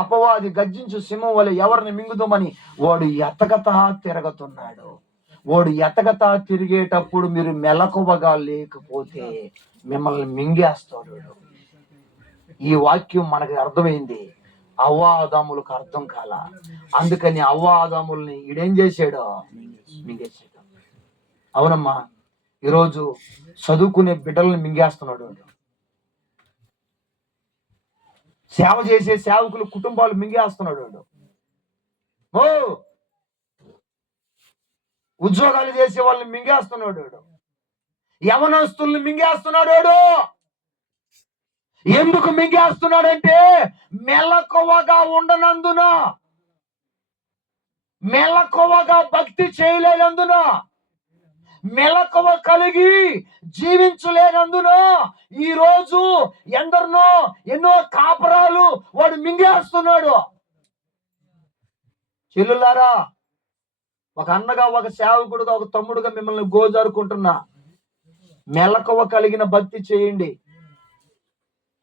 అపవాది గర్జించు సింహం వలె ఎవరిని మింగుదామని వాడు ఎతకతా తిరగతున్నాడు. వాడు ఎతకతా తిరిగేటప్పుడు మీరు మెలకువగా లేకపోతే మిమ్మల్ని మింగేస్తాడు. ఈ వాక్యం మనకి అర్థమైంది, అవ్వ ఆదాములకు అర్థం కాల. అందుకని అవ్వ ఆదాముల్ని ఈడేం చేశాడు? మింగేశాడు. అవునమ్మా, ఈరోజు చదువుకునే బిడ్డల్ని మింగేస్తున్నాడు. సేవ చేసే సేవకులు కుటుంబాలు మింగేస్తున్నాడు. ఓ ఉద్యోగాలు చేసే వాళ్ళని మింగేస్తున్నాడు. యవనస్తుల్ని మింగేస్తున్నాడు. ఎందుకు మింగేస్తున్నాడంటే మెలకువగా ఉండనందున, మెలకువగా భక్తి చేయలేనందున, మెలకువ కలిగి జీవించలేనందున ఈ రోజు ఎన్నో కాపరాలు వాడు మింగేస్తున్నాడు. చెల్లులారా, ఒక అన్నగా, ఒక సేవకుడుగా, ఒక తమ్ముడుగా మిమ్మల్ని గోజారుకుంటున్నా, మెలకువ కలిగిన భక్తి చేయండి.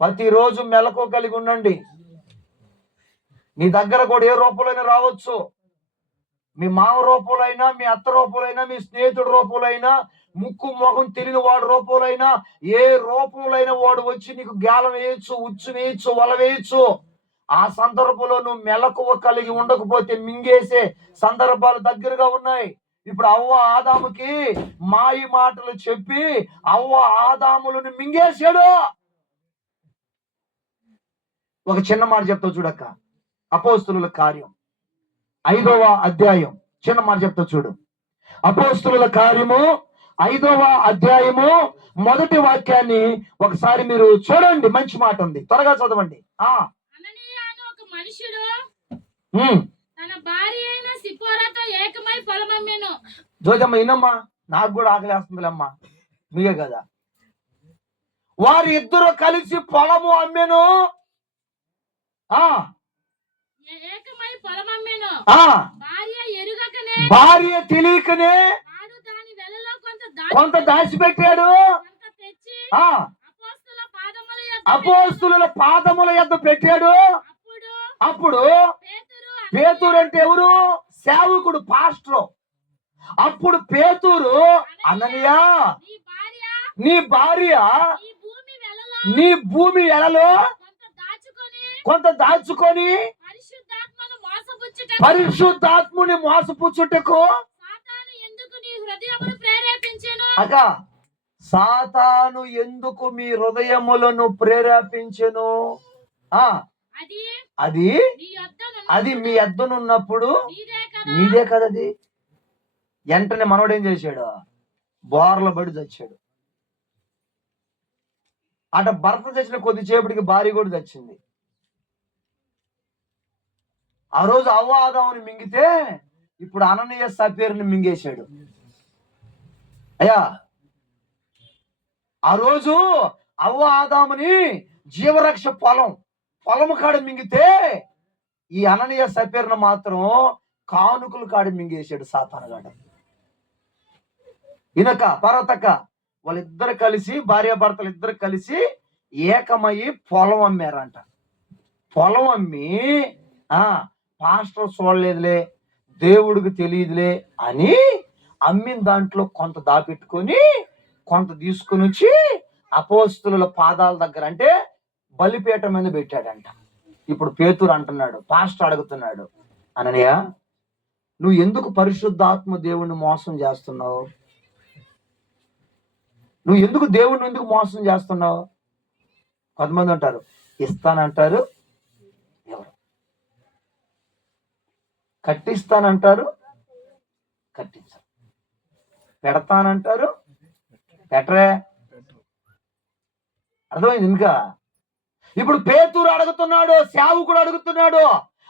ప్రతిరోజు మెలకువ కలిగి ఉండండి. నీ దగ్గర కూడా ఏ రూపంలో రావచ్చు, మీ మామ రూపంలో, మీ అత్త రూపంలో, మీ స్నేహితుడి రూపంలో, ముక్కు మొహం తెలియని వాడు రూపంలో, ఏ రూపంలో వాడు వచ్చి నీకు గాలం వేయచ్చు, ఉచ్చు వేయచ్చు, వల వేయచ్చు. ఆ సందర్భంలో నువ్వు మెలకువ కలిగి ఉండకపోతే మింగేసే సందర్భాలు దగ్గరగా ఉన్నాయి. ఇప్పుడు అవ్వ ఆదాముకి మాయి మాటలు చెప్పి అవ్వ ఆదాములను మింగేశాడు. ఒక చిన్న మాట చెప్తా చూడక్క, అపోస్తుల కార్యం 5వ అధ్యాయం, చిన్న మాట చెప్తా చూడు. అపోస్తుల కార్యము 5వ అధ్యాయము 1వ వాక్యాన్ని ఒకసారి మీరు చూడండి. మంచి మాట ఉంది, త్వరగా చదవండి. జోజమ్మ ఇనమ్మా, నాకు కూడా ఆకలేస్తుందిలేమ్మా, మీకే కదా. వారి ఇద్దరు కలిసి పొలము అమ్మెను. భార్య తెలియకనే కొంత దాచిపెట్టాడు. అపోస్తుల పాదముల యొద్ద పెట్టాడు. అప్పుడు పేతురు అంటే ఎవరు? సేవకుడు, పాస్టర్. అప్పుడు పేతురు, అననీయా, నీ భార్య నీ భూమి ఎలలో కొంత దాచుకొని పరిశుద్ధాత్ముని మోసపుచ్చుటకు అక్క, సాతాను ఎందుకు మీ హృదయములను ప్రేరేపించెను? అది మీ యొద్దనున్నప్పుడు మీదే కదది. వెంటనే మనోడు ఏం చేశాడు? బోర్ల పడి చచ్చాడు. అట భర్త చచ్చిన కొద్దిసేపటికి భార్య కూడా చచ్చింది. ఆ రోజు అవ్వ ఆదాముని మింగితే ఇప్పుడు అననీయ సఫీరుని మింగేశాడు. అయ్యా, ఆ రోజు అవ్వ ఆదాముని జీవరక్ష పొలము కాడ మింగితే ఈ అననీయ సఫీరుని మాత్రం కానుకలు కాడ మింగేశాడు సాతానుగాడు. ఇనక పర్వతక్క వాళ్ళిద్దరు కలిసి, భార్యాభర్తలు ఇద్దరు కలిసి ఏకమయ్యి పొలం అమ్మారంట. పొలం అమ్మి పాస్టర్ చూడలేదులే, దేవుడికి తెలియదులే అని అమ్మిన దాంట్లో కొంత దాపెట్టుకొని కొంత తీసుకుని వచ్చి అపోస్తుల పాదాల దగ్గర, అంటే బలిపీఠ మీద పెట్టాడంట. ఇప్పుడు పేతురు అంటున్నాడు, పాస్టర్ అడుగుతున్నాడు, అననీయ, నువ్వు ఎందుకు పరిశుద్ధాత్మ దేవుణ్ణి మోసం చేస్తున్నావు? నువ్వు ఎందుకు మోసం చేస్తున్నావు? కొంతమంది అంటారు ఇస్తానంటారు, ఎవరు కట్టిస్తానంటారు, కట్టించరు, పెడతానంటారు, పెట్టరే. అర్థమైంది? ఇంకా ఇప్పుడు పేతురు అడుగుతున్నాడు, సేవకుడు అడుగుతున్నాడు,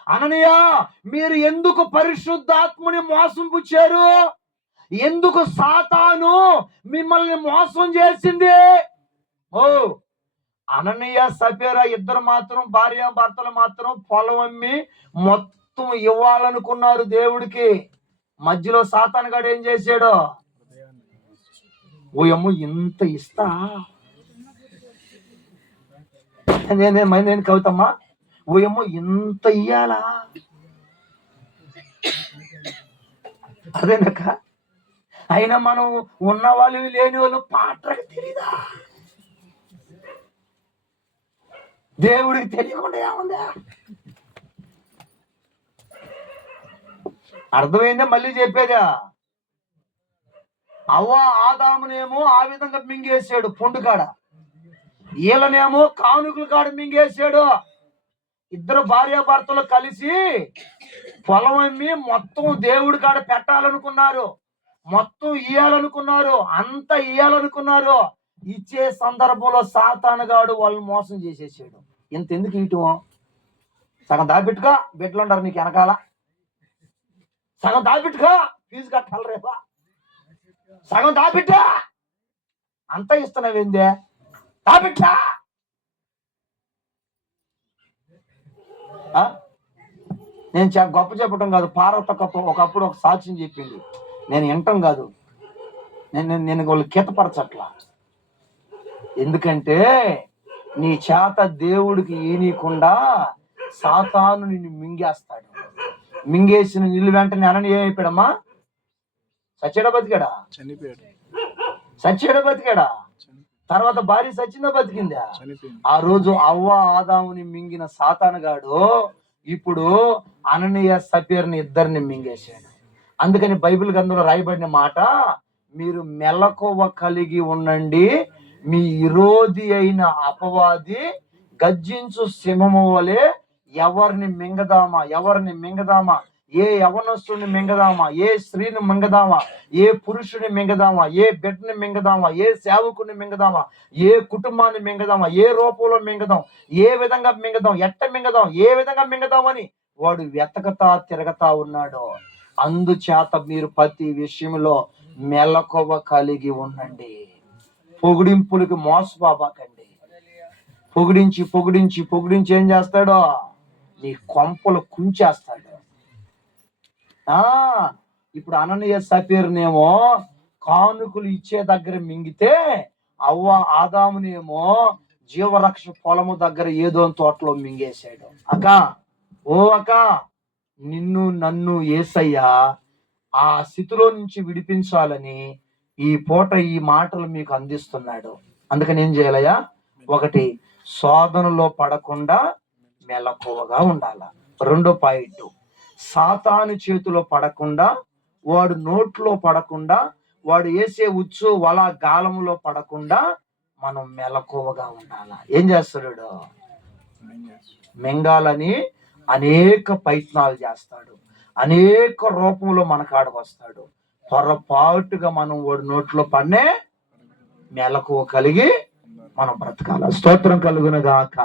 అననీయ, మీరు ఎందుకు పరిశుద్ధాత్ముని మోసం పుచ్చారు? ఎందుకు సాతాను మిమ్మల్ని మోసం చేసింది? అననీయ సఫీరా ఇద్దరు మాత్రం, భార్య భర్తలు మాత్రం పొలం అమ్మి మొత్తం ఇవ్వాలనుకున్నారు దేవుడికి. మధ్యలో సాతాను గాడు ఏం చేశాడు? ఓయమ్మ, ఇంత ఇస్తా నేను కవితమ్మా, ఓయేమో ఇంత ఇయ్యాలా, అదేనక్క. అయినా మనం ఉన్న వాళ్ళు లేని వాళ్ళు పాటలకు తెలీదా? దేవుడికి తెలియకుండా ఏముందా? అర్థమైందా? మళ్ళీ చెప్పేదా? అవ్వ ఆదామునేమో ఆ విధంగా మింగేసాడు పొండుకాడ, వీళ్ళనేమో కానుకల కాడ మింగేసాడు. ఇద్దరు భార్యాభర్తలు కలిసి పొలం అమ్మి మొత్తం దేవుడి కాడ పెట్టాలనుకున్నారు, మొత్తం ఇయ్యాలనుకున్నారు, అంత ఇయ్యాలనుకున్నారు. ఇచ్చే సందర్భంలో సాతానుగాడు వాళ్ళని మోసం చేసేసాడు. ఇంతెందుకు ఇయటం? సగం దాపెట్టుకో, బిడ్డలు ఉంటారు నీకు వెనకాల, సగం దాపెట్టుకో, ఫీజు కట్టాలి రేపా, సగం దాపెట్టా, అంతా ఇస్తున్నావేందే, దాపెట్టా. నేను గొప్ప చెప్పటం కాదు, పార్వత ఒకప్పుడు ఒక సాక్ష్యం చెప్పింది, నేను వినటం కాదు, నేను వాళ్ళు కితపరచట్లా. ఎందుకంటే నీ చేత దేవుడికి ఈనీకుండా సాతాను నిన్ను మింగేస్తాడు. మింగేసిన నీళ్ళు వెంటనే అనని ఏమైపోయాడమ్మా? సచ్చాడా బతికాడా? సచ్చాడా బతికాడా? తర్వాత భార్య సచ్చిందా బతికిందా? ఆ రోజు అవ్వ ఆదాముని మింగిన సాతానుగాడు ఇప్పుడు అననీయ సఫీర్ని ఇద్దరిని మింగేశాడు. అందుకని బైబిల్ గ్రంథంలో రాయబడిన మాట, మీరు మెలకువ కలిగి ఉండండి, మీ విరోధి అయిన అపవాది గర్జించు సింహము వలె ఎవరిని మింగదామా, ఏ యవనస్తుని మింగదామా, ఏ స్త్రీని మింగదామా, ఏ పురుషుని మింగదామా, ఏ బిడ్డని మింగదామా, ఏ సేవకుని మింగదామా, ఏ కుటుంబాన్ని మింగదామా, ఏ రూపంలో మింగదాం, ఏ విధంగా మింగదాం, ఎట్ట మింగదాం, ఏ విధంగా మింగదామని వాడు వెతకతా తిరగతా ఉన్నాడు. అందుచేత మీరు ప్రతి విషయంలో మెలకువ కలిగి ఉండండి. పొగిడింపులకి మోసపోబాకండి. పొగిడించి పొగిడించి పొగిడించి ఏం చేస్తాడో? నీ కొంపలు కుంచేస్తాడు. ఇప్పుడు అననీయ సఫీర్నేమో కానుకలు ఇచ్చే దగ్గర మింగితే, అవ్వ ఆదామునేమో జీవరక్ష పొలము దగ్గర ఏదో తోటలో మింగేశాడు. అక్క నిన్ను నన్ను యేసయ్యా ఆ స్థితిలో నుంచి విడిపించాలని ఈ పూట ఈ మాటలు మీకు అందిస్తున్నాడు. అందుకని ఏం చేయాలయ్యా? ఒకటి, శోధనలో పడకుండా మెలకువగా ఉండాల. రెండో పాయింట్, సాతాను చేతిలో పడకుండా, వాడు నోట్లో పడకుండా, వాడు వేసే ఉచ్చు వల గాలములో పడకుండా మనం మెలకువగా ఉండాల. ఏం చేస్తాడు? మింగాలని అనేక ప్రయత్నాలు చేస్తాడు, అనేక రూపంలో మన కాడకు వస్తాడు. పొరపాటుగా మనం వాడు నోట్లో పన్నే మెలకువ కలిగి మనం బ్రతకాల. స్తోత్రం కలుగును గాక.